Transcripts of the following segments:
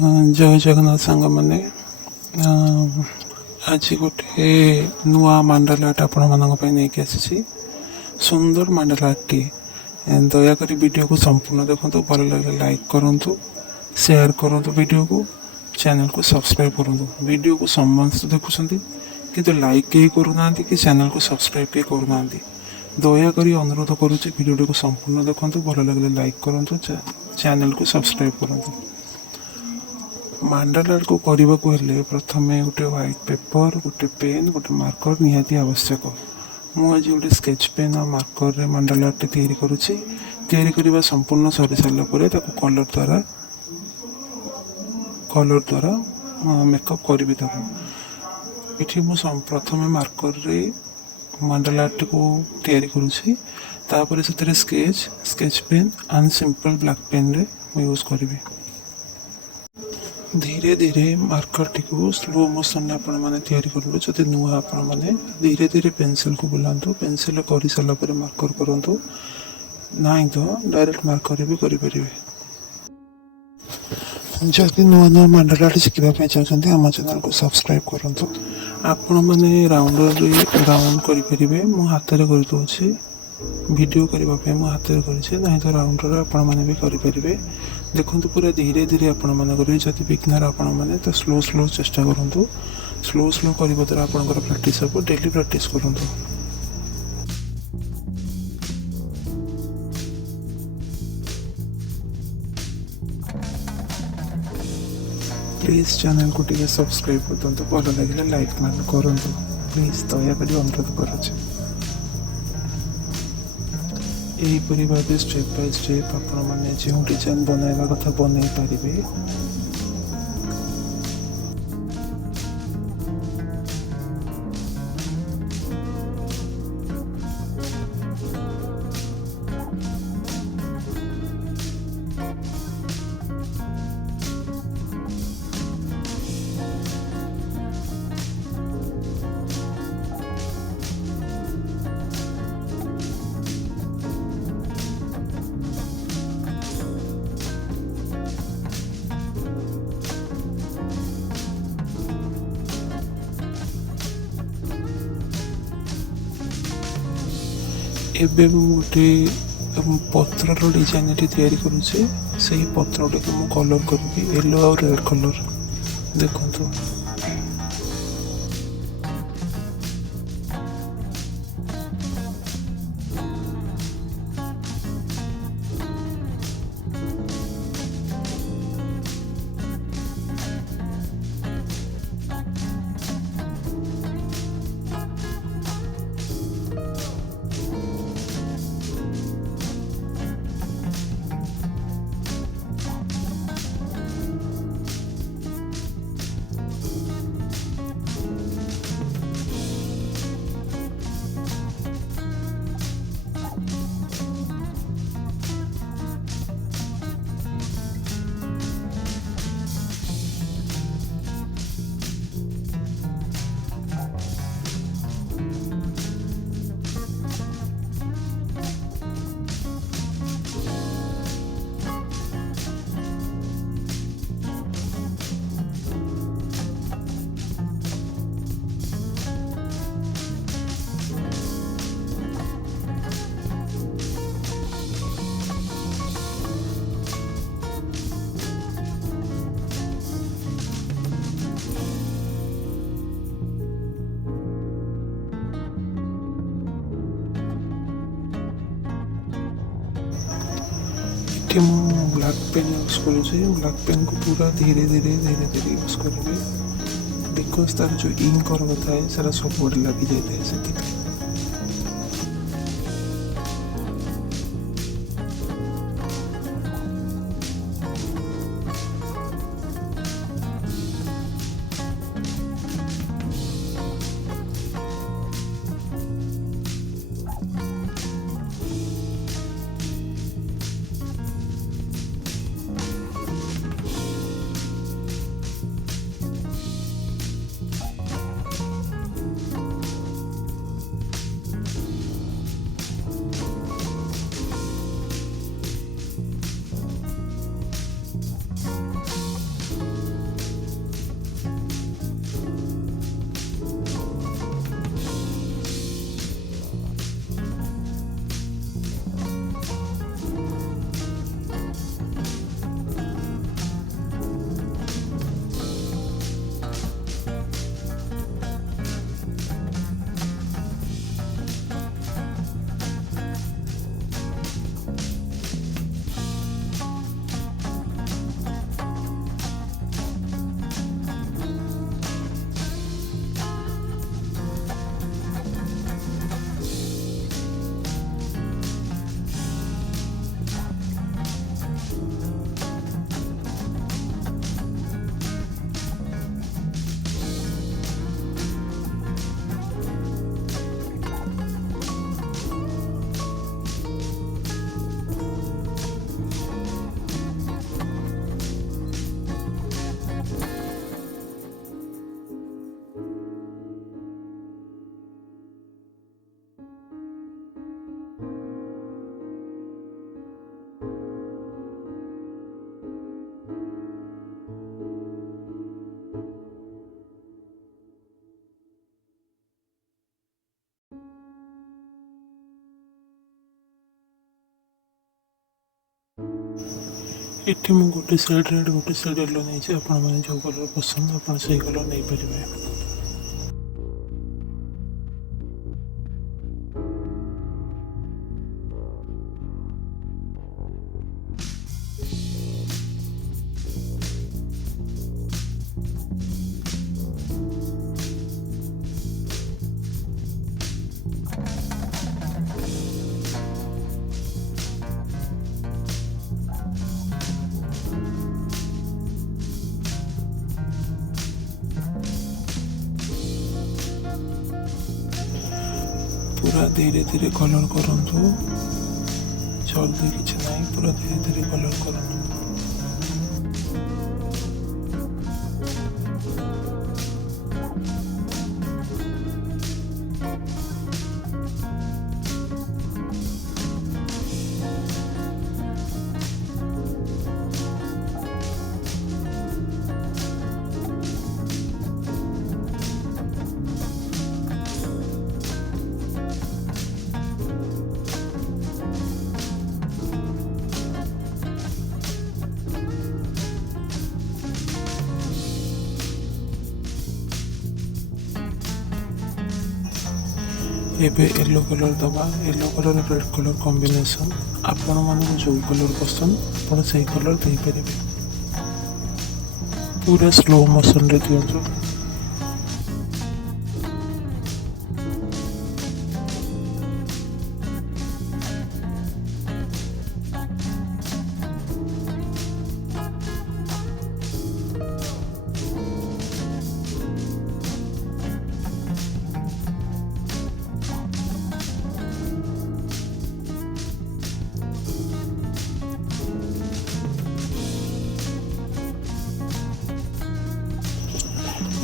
जय जगन्नाथ सांग मैंने आज गोटे नुआ मंडलाट आपण नहीं आसी सुंदर मंडलाटी दयाकोरी वीडियो को संपूर्ण देखो भल लगे लाइक करूँ शेयर करूँ वीडियो को चैनल को सब्सक्राइब करूँ वीडियो को समस्त देखुं कि लाइक कहीं करूना कि चैनल को सब्सक्राइब कहीं करूना दयाकोरी अनुरोध करुच्ची वीडियो को संपूर्ण देखो भल लगे लाइक करूँ चैनल को सब्सक्राइब करूँ मंडला को करने को हेले प्रथम गोटे व्हाइट पेपर गोटे पेन गोटे मार्कर निहाती आवश्यक मुझे गोटे स्केच पेन और मार्कर रे मंडला तैयारी करुच्ची करने संपूर्ण सरी सारापर कलर द्वारा मेकअप करी ये प्रथम मार्कर रे मंडला को तैयारी करुच्ची तापर से sketch pen and simple black pen रे यूज करी धीरे धीरे मार्कर टी को स्लो मोशन आपण मैंने तैयारी करेंगे जब नुआ आपण मैंने धीरे धीरे पेंसिल को बुलातु पेंसिल कर सारापर मार्कर करूँ ना तो डायरेक्ट मार्कर भी करें जदि नुआ नुआ मंडला शिखापी चाहते आम चैनल को सब्सक्राइब करूँ आपण मैंने राउंडर राउंड करेंगे मो हाथ में करदे वीडियो करने मो हाथ में कर तो राउंडर आपण मैंने भी करेंगे देखो पूरा धीरे धीरे आपण मैंने करेंगे जब बिगनर आपण मैंने तो स्लो स्लो चेष्टा करूँ स्लो स्लो करने द्वारा आपंकर प्रैक्टिस हम डेली प्रैक्टिस करूँ प्लीज चैनल को टे सब्सक्राइब कर दिखाँ भल लगे लाइक मान करूँ प्लीज दयाकोरी अनुरोध करुचे यहीपरी भाव स्टेप बाय स्टेप आपण मैंने जो डिजाइन बनवा कथा बन पारे एबे गोटे पत्र डिजाइन तैयारी करुचे से पत्र को कलर करी येलो और रेड कलर देखो ये मु ब्लैक पेन यूज करुँचे ब्लैक पेन को पूरा धीरे धीरे धीरे धीरे यूज करेंगे बिकज तार जो इंक थाए सारा सब लगी जाए से ଏଠି ମୁଁ ଗୋଟେ ସାଇଡ୍ ରେଡ୍ ଗୋଟେ ସାଇଡ୍ ୟେଲୋ ନେଇଛି। ଆପଣମାନେ ଯେଉଁ କଲର୍ ପସନ୍ଦ ଆପଣ ସେଇ କଲର୍ ନେଇପାରିବେ। पूरा धीरे धीरे कलर करंतु, जल्दी किसी नहीं, पूरा धीरे धीरे कलर करंतु। एबे येलो कलर दबा, yellow colour red colour combination आपण मानक जो कलर पसंद आपण से कलर दे परिबे। पूरा स्लो मोशन रे दियंतु।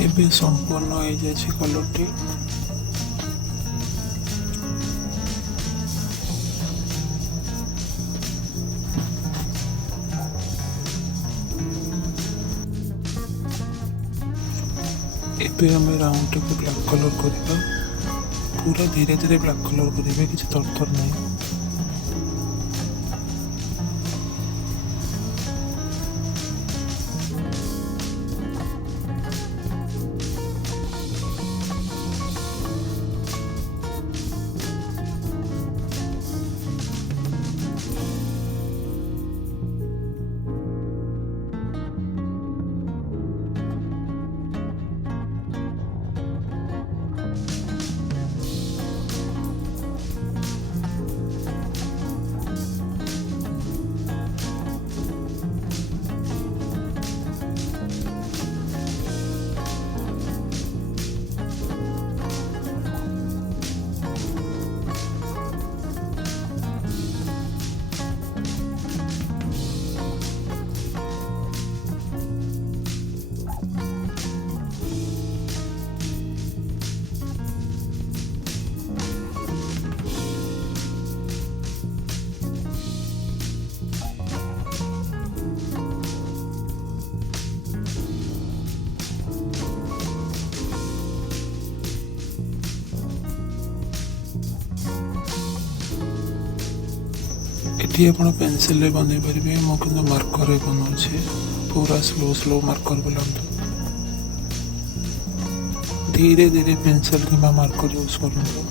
ଏବେ ସମ୍ପୂର୍ଣ୍ଣ ହେଇଯାଇଛି କଲରଟି। ଏବେ ଆମେ ରାଉଣ୍ଡଟିକୁ ବ୍ଲାକ୍ କଲର କରିବା। पूरा धीरे धीरे ब्लैक कलर करेंगे, किसी थर नहीं। एटी आपण पेंसिल रे बनै परिबे, मो किंतु मार्कर रे बनाउछे। पूरा स्लो स्लो मार्कर बुलांतु, धीरे धीरे पेंसिल किंबा मार्कर यूज करंतु।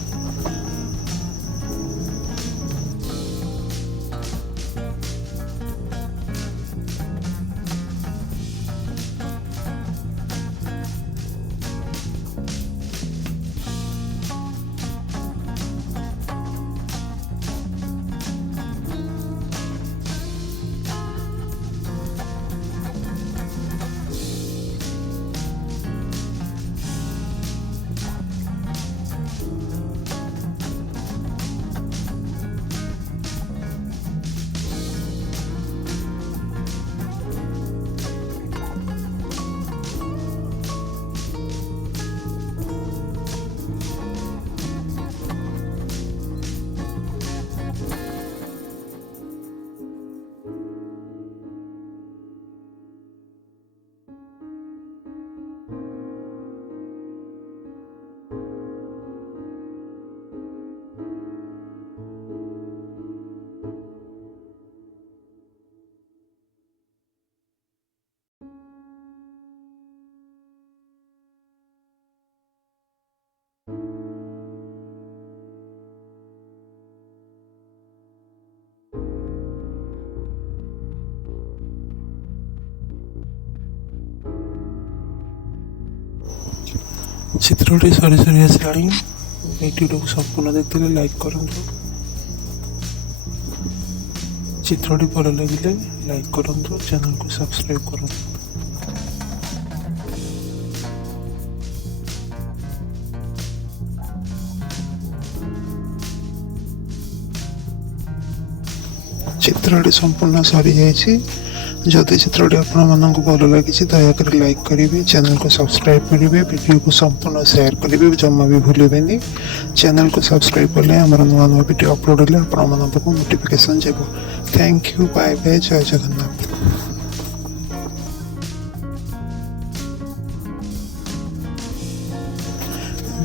ଚିତ୍ରଟି ସରି ସରି ଆସିଲାଣି। এই ভিডিওକୁ ସମ୍ପୂର୍ଣ୍ଣ ଦେଖିଥିଲେ ଲାଇକ୍ କରନ୍ତୁ। ଚିତ୍ରଟି ଭଲ ଲାଗିଲେ ଲାଇକ୍ କରନ୍ତୁ, ଚ୍ୟାନେଲକୁ ସବସ୍କ୍ରାଇବ୍ କରନ୍ତୁ। ଚିତ୍ରଟି ସମ୍ପୂର୍ଣ୍ଣ ସରିଯାଇଛି। ଯଦି ଚିତ୍ରଟି ଆପଣମାନଙ୍କୁ ଭଲ ଲାଗିଛି ଦୟାକରି ଲାଇକ୍ କରିବେ, ଚ୍ୟାନେଲକୁ ସବସ୍କ୍ରାଇବ୍ କରିବେ, ଭିଡ଼ିଓକୁ ସମ୍ପୂର୍ଣ୍ଣ ସେୟାର କରିବେ, ଜମା ବି ଭୁଲିବେନି। ଚ୍ୟାନେଲକୁ ସବସ୍କ୍ରାଇବ୍ କଲେ ଆମର ନୂଆ ନୂଆ ଭିଡ଼ିଓ ଅପଲୋଡ଼ ହେଲେ ଆପଣମାନଙ୍କ ପାଖକୁ ନୋଟିଫିକେସନ୍ ଯିବ। ଥ୍ୟାଙ୍କ ୟୁ, ବାଏ ବାଏ, ଜୟ ଜଗନ୍ନାଥ।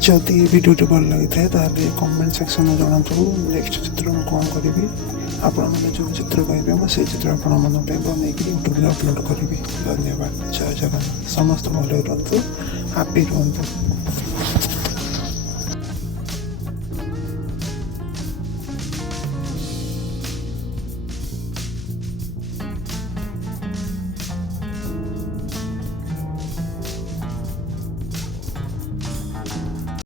ଯଦି ଏ ଭିଡ଼ିଓଟି ଭଲ ଲାଗିଥାଏ ତାହେଲେ କମେଣ୍ଟ ସେକ୍ସନରେ ଜଣାନ୍ତୁ ନେକ୍ସଟ ଚିତ୍ର ମୁଁ କ'ଣ କରିବି। ଆପଣମାନେ ଯେଉଁ ଚିତ୍ର କହିବେ ମୁଁ ସେଇ ଚିତ୍ର ଆପଣମାନଙ୍କ ପାଇଁ ବନେଇକି ୟୁଟ୍ୟୁବରେ ଅପଲୋଡ଼ କରିବି। ଧନ୍ୟବାଦ, ଜୟ ଜଗନ୍ନାଥ। ସମସ୍ତେ ଭଲରେ ରୁହନ୍ତୁ, ହାପି ରୁହନ୍ତୁ।